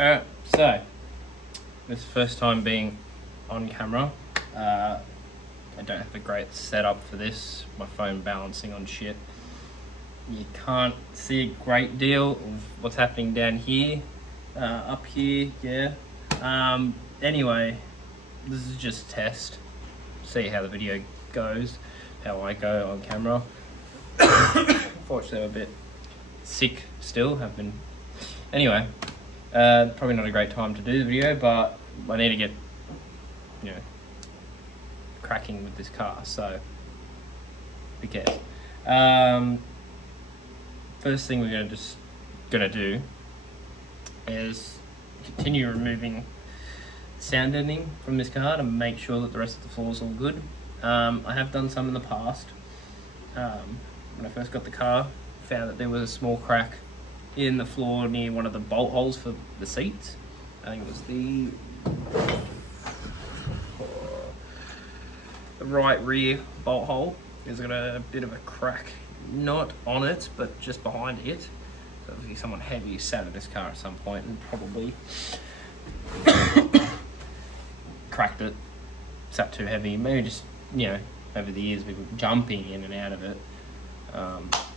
Alright, so this is the first time being on camera. I don't have a great setup for this. My phone balancing on shit. You can't see a great deal of what's happening down here, up here, yeah. Anyway, this is just a test. See how the video goes, how I go on camera. Unfortunately, I'm a bit sick still. Have been. Anyway. Probably not a great time to do the video, but I need to get, cracking with this car, so who cares? First thing we're gonna do is continue removing sound deadening from this car to make sure that the rest of the floor is all good. I have done some in the past. When I first got the car, found that there was a small crack in the floor near one of the bolt holes for the seats. I think it was the right rear bolt hole. There's got a bit of a crack, not on it, but just behind it. So obviously someone heavy sat in this car at some point and probably cracked it, sat too heavy. Maybe just, over the years people jumping in and out of it.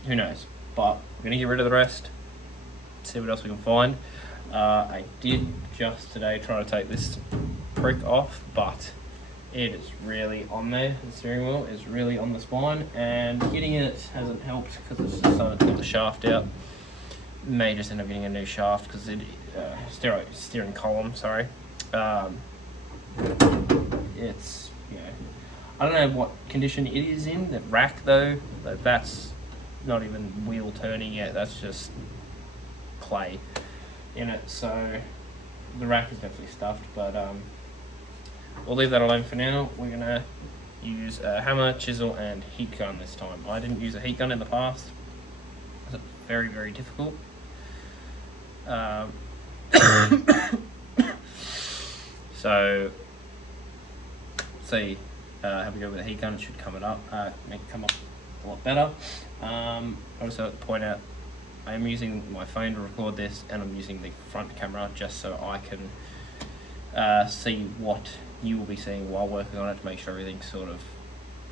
Who knows? But we're gonna get rid of the rest. See what else we can find. I did just today try to take this prick off, but it is really on there. The steering wheel is really on the spine, and getting it hasn't helped because it's just started to pull the shaft out. May just end up getting a new shaft because it steering column. Sorry. It's I don't know what condition it is in. The rack though, that's not even wheel turning yet. That's just clay in it, so the rack is definitely stuffed, but we'll leave that alone for now. We're gonna use a hammer, chisel and heat gun this time. I didn't use a heat gun in the past. It's very, very difficult. So see have we go with a heat gun, it should make it come up a lot better. I also have to point out I am using my phone to record this, and I'm using the front camera just so I can see what you will be seeing while working on it to make sure everything's sort of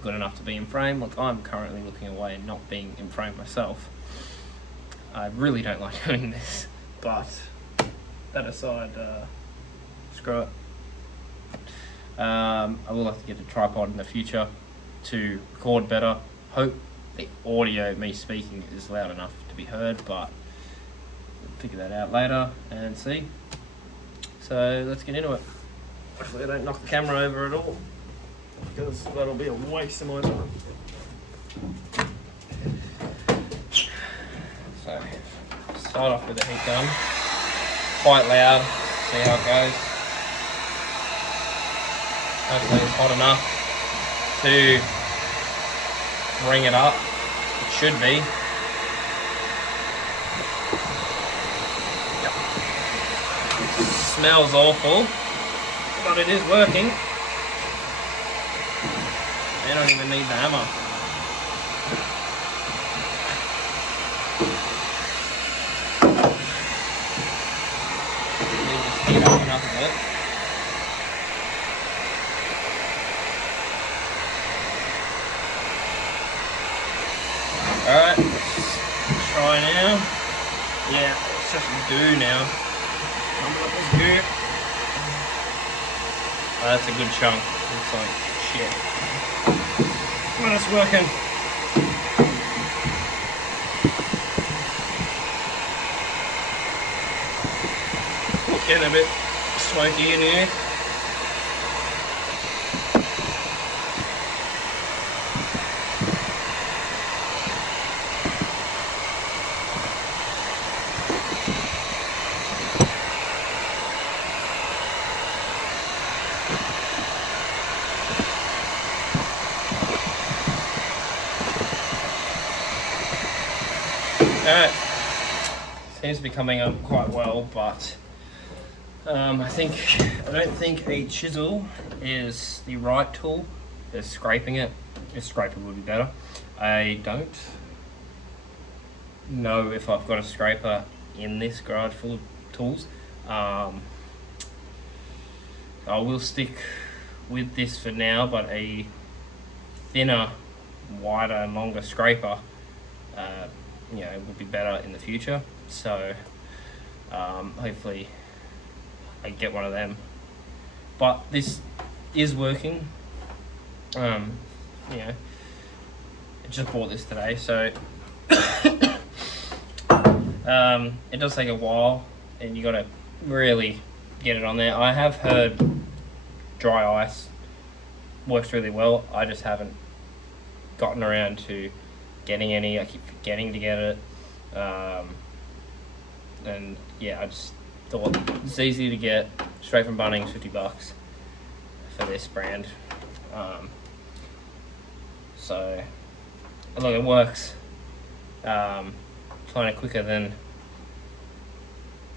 good enough to be in frame. Like, I'm currently looking away and not being in frame myself. I really don't like doing this, but that aside, screw it. I will have to get a tripod in the future to record better. Hope the audio, me speaking, is loud enough to be heard, but we'll figure that out later and see. So let's get into it. Hopefully I don't knock the camera over at all, because that'll be a waste of my time. So start off with the heat gun, quite loud, see how it goes. Hopefully it's hot enough to bring it up. It should be. It smells awful, but it is working. I don't even need the hammer. You just heat up enough of it. Alright, let's try now. Yeah, it's just goo now. Coming up as goo. Oh, that's a good chunk. Looks like shit. Well, it's working. Getting a bit smoky in here. Alright, seems to be coming up quite well, but I don't think a chisel is the right tool. Just scraping it. A scraper would be better. I don't know if I've got a scraper in this garage full of tools. I will stick with this for now, but a thinner, wider and longer scraper would be better in the future. So hopefully I get one of them. But this is working. I just bought this today, so it does take a while, and you got to really get it on there. I have heard dry ice works really well. I just haven't gotten around to getting any. I keep forgetting to get it, and yeah, I just thought it's easy to get straight from Bunnings, $50 for this brand. So look, it works kind of quicker than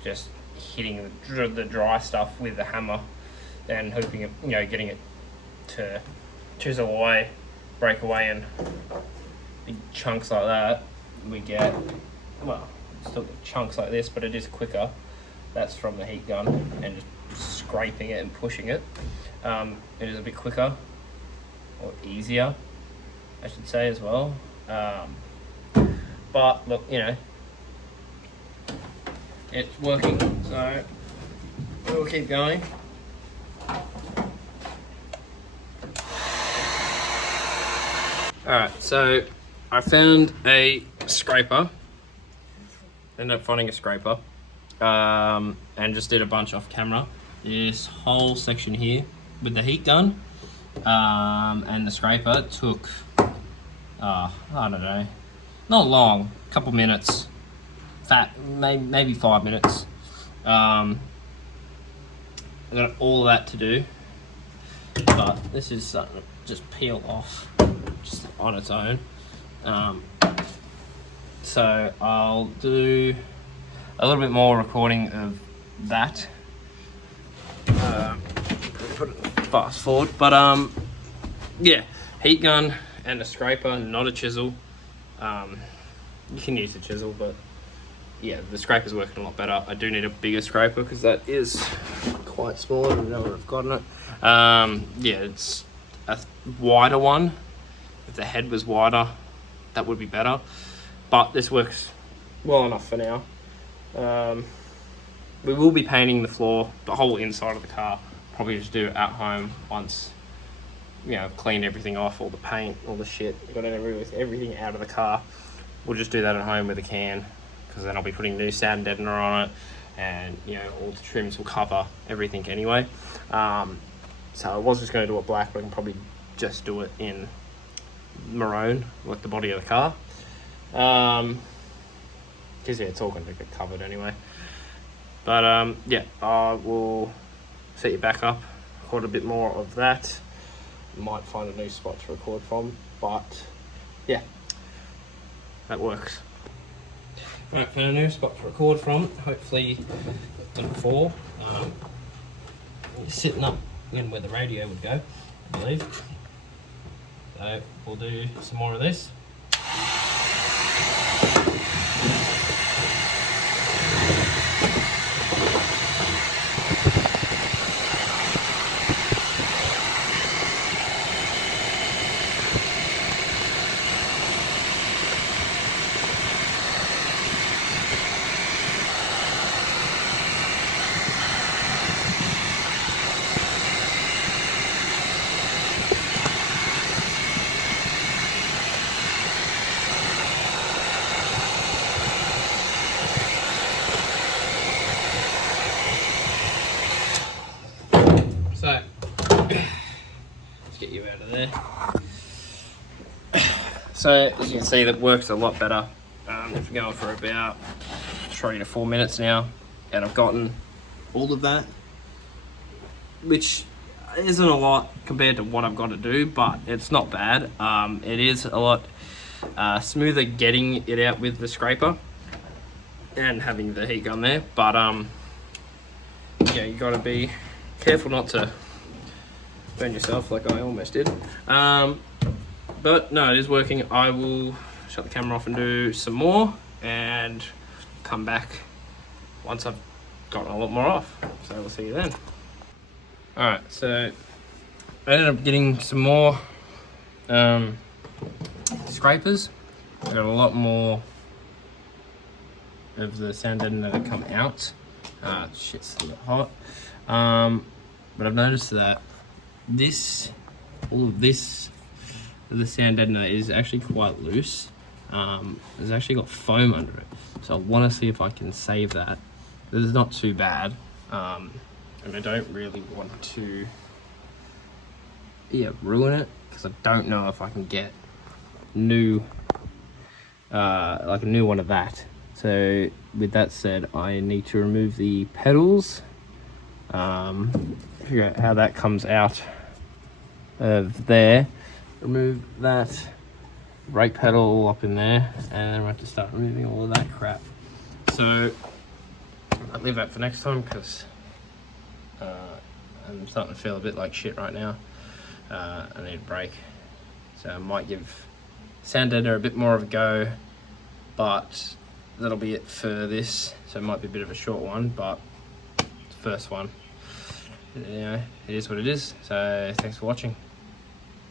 just hitting the dry stuff with the hammer and hoping it, getting it to chisel away, break away in big chunks like that. We get, well, still get chunks like this, but it is quicker. That's from the heat gun and just scraping it and pushing it. It is a bit quicker, or easier, I should say, as well. But look, it's working, so we'll keep going. Alright, so I found a scraper. Ended up finding a scraper. And just did a bunch off camera. This whole section here with the heat gun and the scraper took, I don't know, not long, a couple minutes, maybe 5 minutes. I got all of that to do, but this is something to just peel off just on its own. So I'll do a little bit more recording of that. Put it fast forward, but yeah, heat gun and a scraper, not a chisel. You can use the chisel, but yeah, the scraper's working a lot better. I do need a bigger scraper because that is quite small. I don't know where I've gotten it. Yeah, it's a wider one. If the head was wider, that would be better. But this works well enough for now. We will be painting the floor, the whole inside of the car. Probably just do it at home once, cleaned everything off, all the paint, all the shit, got everything out of the car. We'll just do that at home with a can, because then I'll be putting new sound deadener on it, and all the trims will cover everything anyway. So I was just going to do it black, but I can probably just do it in maroon, like the body of the car. Because yeah, it's all going to get covered anyway. But yeah, I will set you back up, record a bit more of that. Might find a new spot to record from, but yeah, that works. Right, found a new spot to record from. Hopefully, I've done it before. Sitting up in where the radio would go, I believe. So we'll do some more of this. So, let's get you out of there. So, as you can see, that works a lot better. It's been going for about 3 to 4 minutes now, and I've gotten all of that, which isn't a lot compared to what I've got to do, but it's not bad. It is a lot smoother getting it out with the scraper and having the heat gun there, but yeah, you got to be careful not to burn yourself like I almost did. But no, it is working. I will shut the camera off and do some more and come back once I've gotten a lot more off. So we'll see you then. Alright, so I ended up getting some more scrapers. I got a lot more of the sound deadener that come out. Shit's a bit hot. But I've noticed that all of this, the sound deadener is actually quite loose. It's actually got foam under it. So I want to see if I can save that. This is not too bad. And I don't really want to ruin it, because I don't know if I can get new like a new one of that. So with that said, I need to remove the pedals, figure out how that comes out of there, remove that brake pedal all up in there, and then we'll have to start removing all of that crap. So I'll leave that for next time, because I'm starting to feel a bit like shit right now. I need a break, so I might give sound deadener a bit more of a go, but that'll be it for this. So it might be a bit of a short one, but it's the first one. You know, it is what it is. So thanks for watching.